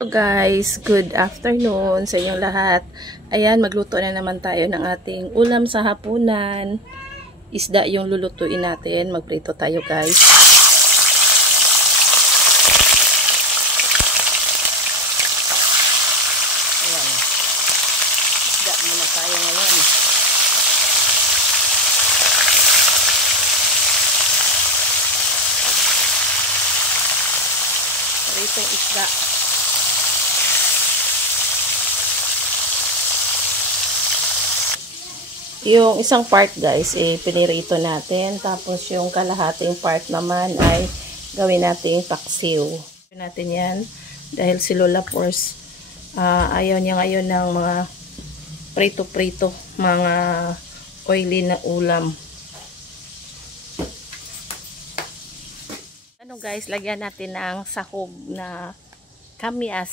Hello guys, good afternoon sa inyong lahat. Ayan, magluto na naman tayo ng ating ulam sa hapunan. Isda yung lulutuin natin. Magprito tayo guys. Ayan. Isda muna tayo ngayon. Pritong isda. Yung isang part guys, pinirito natin. Tapos yung kalahating part naman ay gawin natin paksiw. Gawin natin yan. Dahil si Lola Force, ayaw niya ngayon ng mga prito-prito. Mga oily na ulam. Ano guys, lagyan natin ng sahog na kamyas.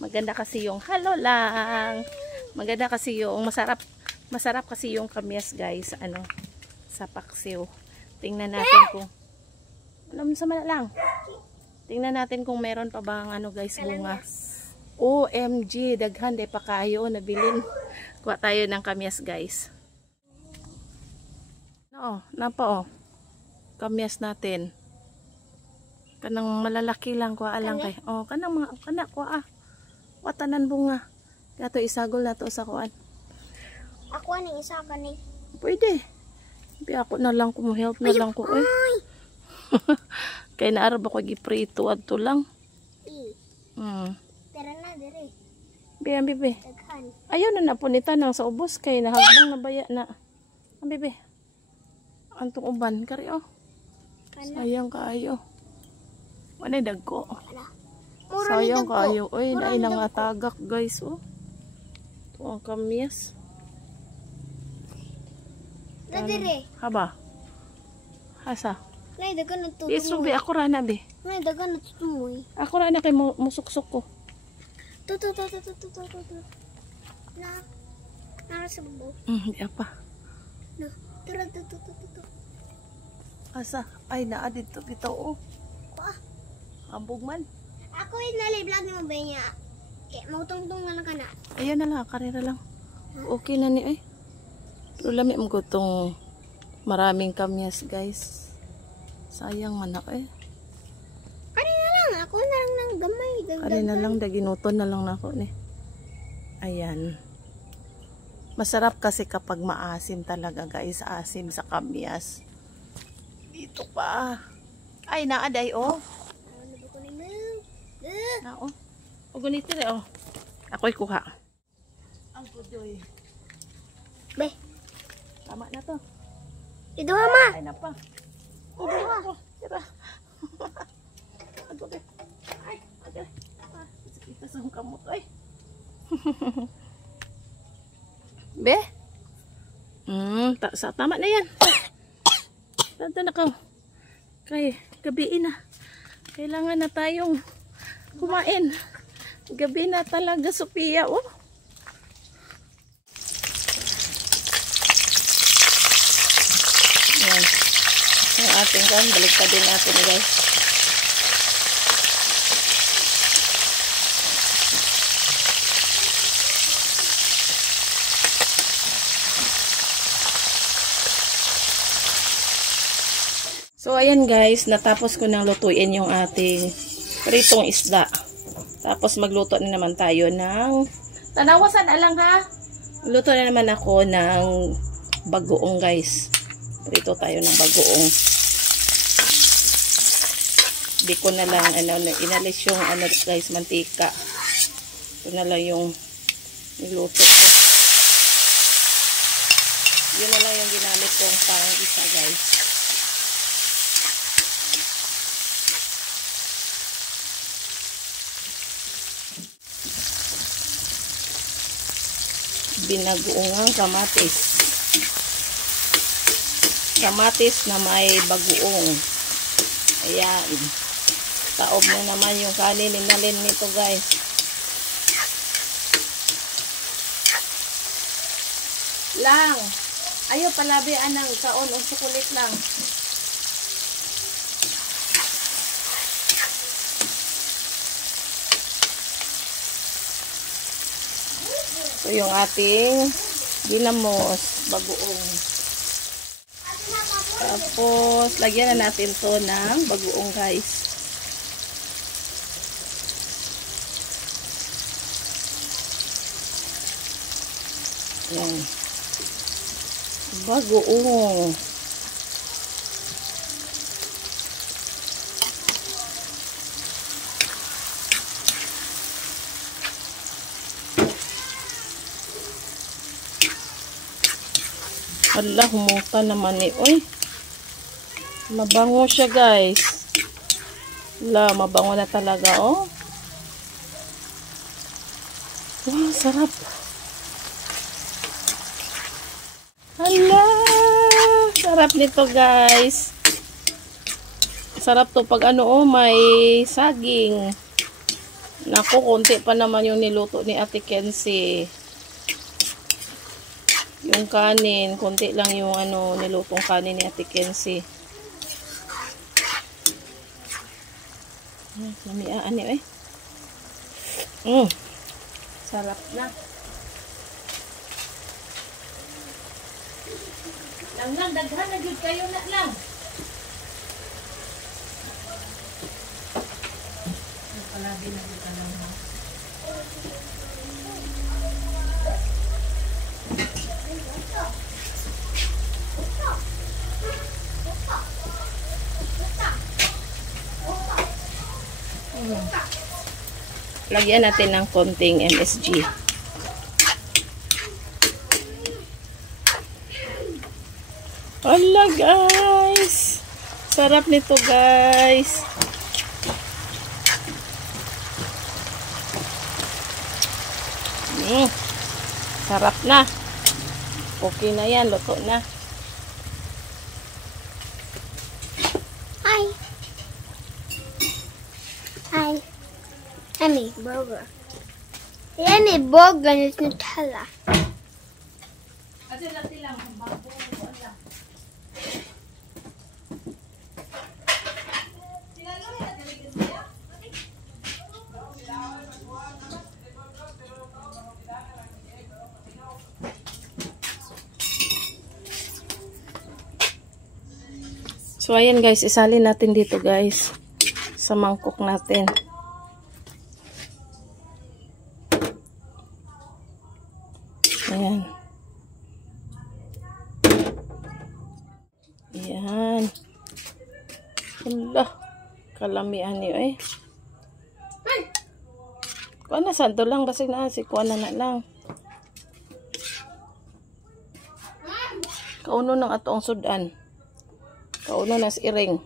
Maganda kasi yung halo lang. Maganda kasi yung masarap kasi yung kamyas guys, sa paksiw. Tingnan natin kung sama na lang. Tingnan natin kung meron pa bang guys, bunga. OMG, daghan de pa kayo nabilin. Kuha tayo ng kamyas guys. Napa kamyas natin. Kanang malalaki lang kuha lang kay. Kanang kuha. Watanan bunga. Gato isagol na to sa kuan. Ako ning isa ka ni. Pwede. Bi ako na lang kung help na lang ko Kay naarab ako giprito adto lang. Tara na dire. Bibi. Daghan. Ayaw na napunitan nang sa ubos kay nahagbang na baya na. Bibi. Antong uban kari Sayang kaayo. Wala dagko. Sayang kaayo. Oy, naay nang atagak guys Ito ang kamyas. Dire. Haba. Hasa. Nay dagan na to. Isubi ako ra na be. Nay dagan na to mo. Ako ra na kay musuksok ko. To. Na sa bubo. Di apa. No. Tara to. Asa? Ay naa dito bitaw Ambog man. Ako nali-vlog mo ba niya? Mautong-tong na ka na. Ayan na lang, karera lang. Okay na ni Pero lami mo itong maraming kamyas guys. Sayang manak Kanina lang, ako na lang ng gamay. Kanina lang, daginuton na lang na ako ni. Ayan. Masarap kasi kapag maasim talaga guys. Asim sa kamyas. Dito pa. Ay, naaday Gunito rin Ako'y kuha. Ang pudoy. Be. Tama na to. Iduha ma. Ay na pa. Tira. Ago be. Ay. Kita sa kamot Be. Tama na yan. Tanda na ka. Kay gabiin na. Kailangan na tayong kumain. Gabi na talaga, Sophia. Yan. Ang ating kan, balik pa din natin guys. So ayan guys, natapos ko nang lutuin yung ating pritong isda. Tapos magluto na naman tayo ng tanawasan alang ha. Luto na naman ako ng bagoong guys. Prito tayo ng bagoong. Di ko na lang inalis yung guys, mantika. Ito na lang yung niluto ko. Yun na lang yung ginamit kong pang-isa guys. Binagoongang kamatis. Kamatis na may bagoong. Ayan. Taob na naman yung kanin ninalin nito guys. Lang. Ayaw palabi anang kaon o sukulit lang. Ito yung ating ginamos, bagoong. Tapos, lagyan na natin to ng bagoong, guys. Yan. Bagoong. Hala, humuta naman eh. Uy, mabango siya, guys. Hala, mabango na talaga, oh. Wow, sarap. Hala, sarap nito, guys. Sarap to pag ano, oh, may saging. Naku, konti pa naman yung niluto ni Ate Kenzie. Yung kanin, konti lang yung ano, nilutong kanin ni Ate Kenzie. Lamiaan eh. Sarap na. Lang, daghan na jud kayo na lang. Palagi na dito lang. Lagyan natin ng konting MSG. Hala, guys. Sarap nito, guys. Sarap na. Okay na yan. Luto na. Hi. Hi. Emmy, burger. Emmy, burger is Nutella. So, ayan guys, isalin natin dito guys, sa mangkok natin. Ayan. Ayan. Hala, kalamian niyo eh. Kuha na, santo lang, basig na, si kuha na lang. Kauno ng atong sudan. Kauno nas iring.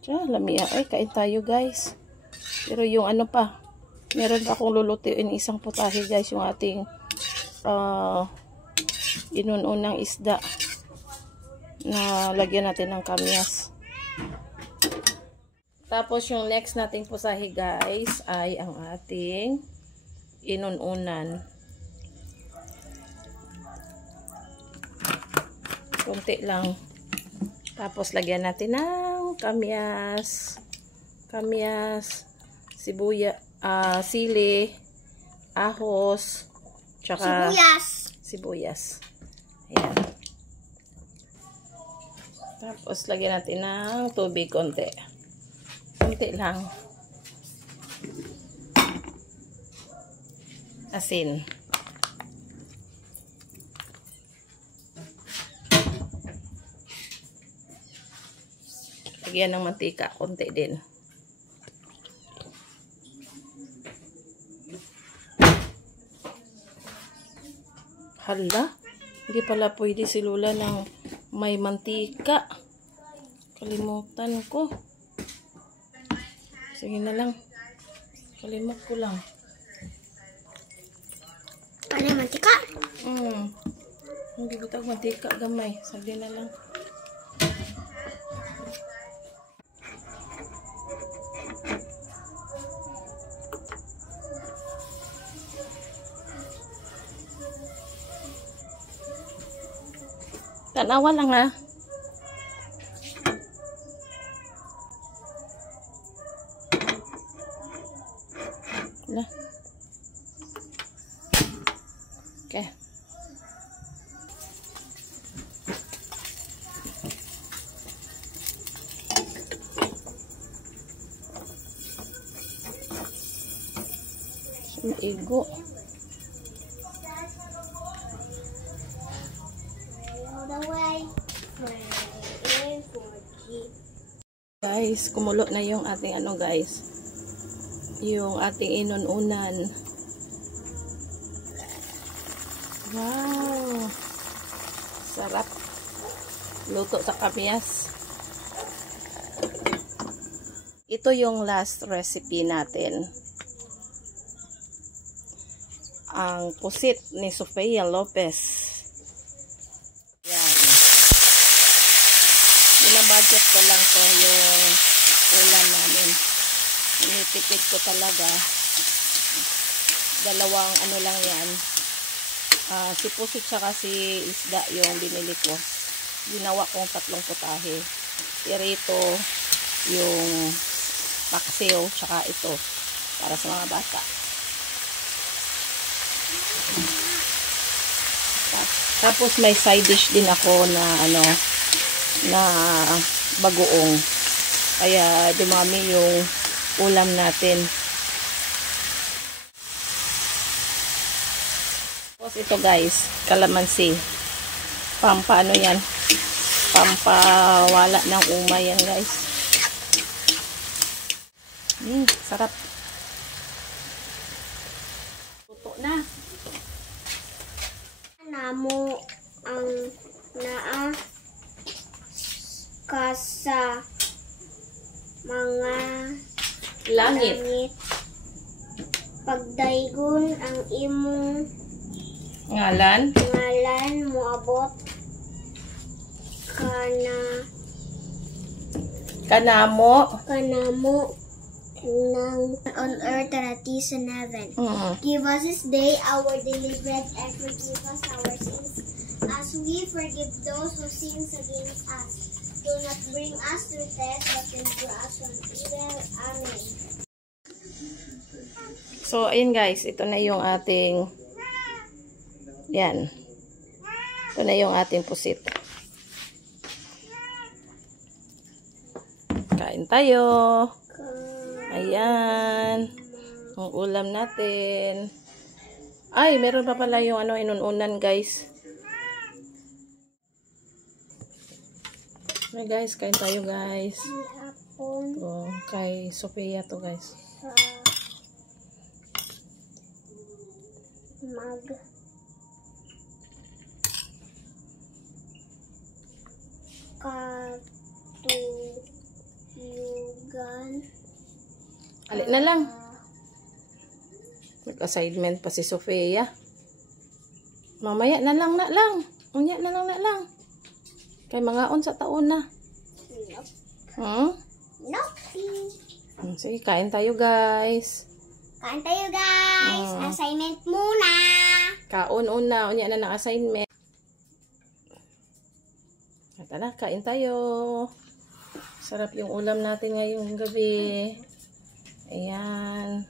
Tiyan, lamia. Ay, kain tayo guys. Pero yung ano pa, meron pa akong lulutuin isang putahe guys. Yung ating inununang isda na lagyan natin ng kamyas. Tapos yung next nating putahe guys ay ang ating inununan. Kunti lang. Tapos lagyan natin ng kamyas, sibuya, sili, ahos, tsaka sibuyas. Ayan. Tapos lagyan natin ng tubig konti. Konti lang. Asin. Lagyan ng mantika, konti din. Hala, hindi pala pwede si Lola ng may mantika. Kalimutan ko. Sige na lang. Kalimut ko lang. Ano mantika? Hindi butag mantika, gamay. Sige na lang. Tanawa lang ha. Wala. Okay. Igo. Guys, kumulo na yung ating ano guys. Yung ating inununan. Wow. Sarap. Luto sa kamyas. Ito yung last recipe natin. Ang pusit ni Sofia Lopez. Yan. Binabudget ko lang to yung ulam namin. Initipid ko talaga. Dalawang ano lang yan. Si pusit tsaka si isda yung binili ko. Ginawa kong 3 putahe. Irito, yung paksiw, tsaka ito. Para sa mga bata. Tapos may side dish din ako na ano na bagoong. Kaya dumami yung ulam natin. Tapos ito guys, kalamansi. Pampaano yan? Pampawala ng umay yan guys. Sarap. Tuto na. Namo ang naa kasa mga Langit. Pagdaygon ang imong Ngalan. moabot Kanamo. ng on earth that it is in heaven. Give us this day our daily bread, and forgive us our sins as we forgive those who sin against us. Do not bring us to test, but deliver us from evil. Amen. So, ayun guys, ito na yung ating yan. Ito na yung ating pusit. Kain tayo. Ayan. Ang ulam natin. Ay, meron pa pala yung ano, inununan guys. Ay guys, kain tayo guys. Oh, kay Sofia to guys. Katuyugan. Alik na lang. Mag-assignment pa si Sofia. Mamaya na lang na lang. Unya na lang na lang. Kay mga on sa taon na. Sige, kain tayo guys. Kain tayo guys. Assignment muna. Kaon una. Unya na ng assignment. At na, kain tayo. Sarap yung ulam natin ngayong gabi. Ayan.